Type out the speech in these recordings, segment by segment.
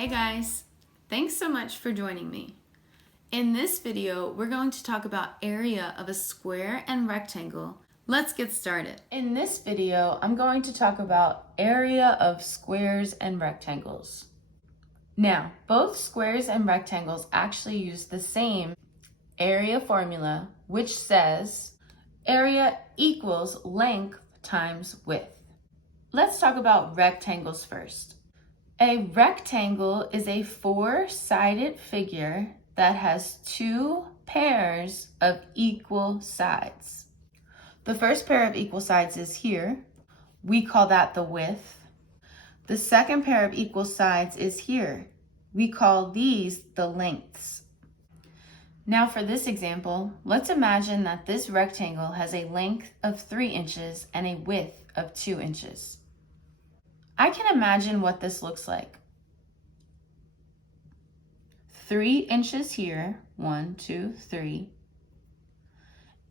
Hey guys, thanks so much for joining me. In this video, we're going to talk about area of a square and rectangle. Let's get started. In this video, I'm going to talk about area of squares and rectangles. Now, both squares and rectangles actually use the same area formula, which says area equals length times width. Let's talk about rectangles first. A rectangle is a four-sided figure that has two pairs of equal sides. The first pair of equal sides is here. We call that the width. The second pair of equal sides is here. We call these the lengths. Now for this example, let's imagine that this rectangle has a length of 3 inches and a width of 2 inches. I can imagine what this looks like. 3 inches here, 1, 2, 3,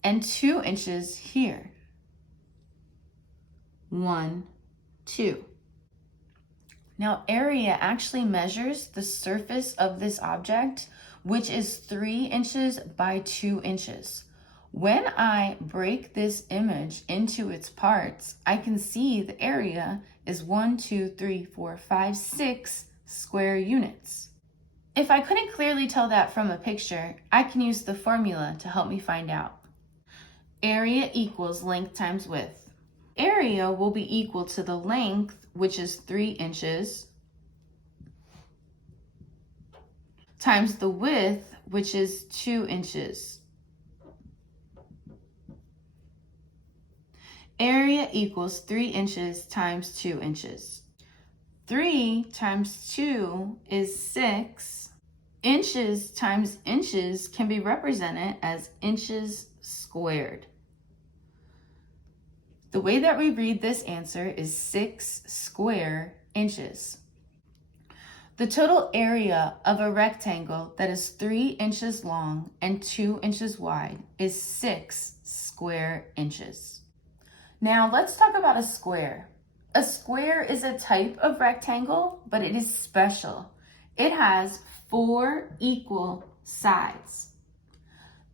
and 2 inches here, 1, 2. Now area actually measures the surface of this object, which is 3 inches by 2 inches. When I break this image into its parts, I can see the area is 1, 2, 3, 4, 5, 6 square units. If I couldn't clearly tell that from a picture, I can use the formula to help me find out. Area equals length times width. Area will be equal to the length, which is 3 inches, times the width, which is 2 inches. Area equals 3 inches times 2 inches. 3 times 2 is 6. Inches times inches can be represented as inches squared. The way that we read this answer is 6 square inches. The total area of a rectangle that is 3 inches long and 2 inches wide is 6 square inches. Now let's talk about a square. A square is a type of rectangle, but it is special. It has 4 equal sides.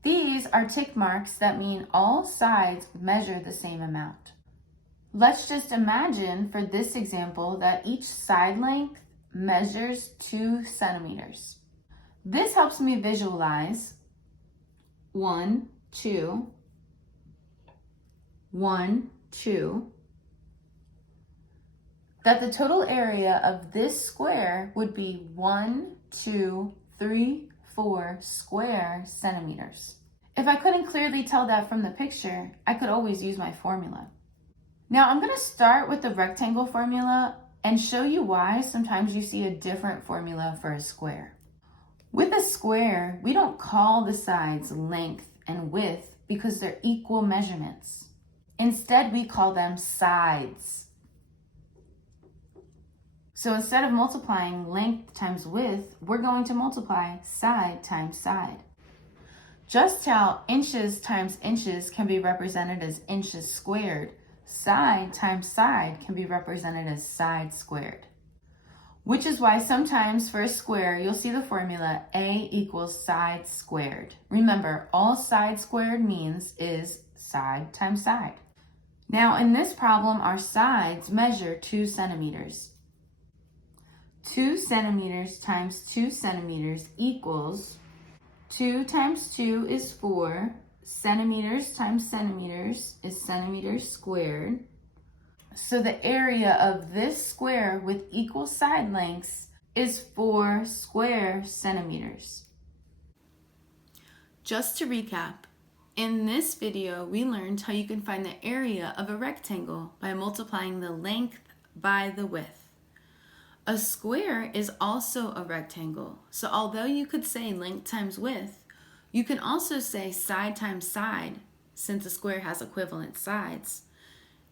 These are tick marks that mean all sides measure the same amount. Let's just imagine for this example that each side length measures 2 centimeters. This helps me visualize 1, 2, 1, 2, that the total area of this square would be 1, 2, 3, 4 square centimeters. If I couldn't clearly tell that from the picture, I could always use my formula. Now I'm going to start with the rectangle formula and show you why sometimes you see a different formula for a square. With a square, we don't call the sides length and width because they're equal measurements. Instead, we call them sides. So instead of multiplying length times width, we're going to multiply side times side. Just how inches times inches can be represented as inches squared, side times side can be represented as side squared. Which is why sometimes for a square, you'll see the formula A equals side squared. Remember, all side squared means is side times side. Now in this problem, our sides measure 2 centimeters. 2 centimeters times 2 centimeters equals 2 times 2 is 4. Centimeters times centimeters is centimeters squared. So the area of this square with equal side lengths is 4 square centimeters. Just to recap, in this video, we learned how you can find the area of a rectangle by multiplying the length by the width. A square is also a rectangle, so although you could say length times width, you can also say side times side, since a square has equivalent sides.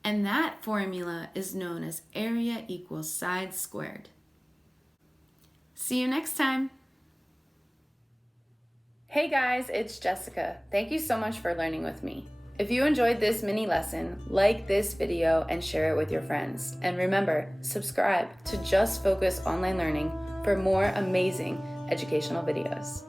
And that formula is known as area equals side squared. See you next time. Hey guys, it's Jessica. Thank you so much for learning with me. If you enjoyed this mini lesson, like this video and share it with your friends. And remember, subscribe to Just Focus Online Learning for more amazing educational videos.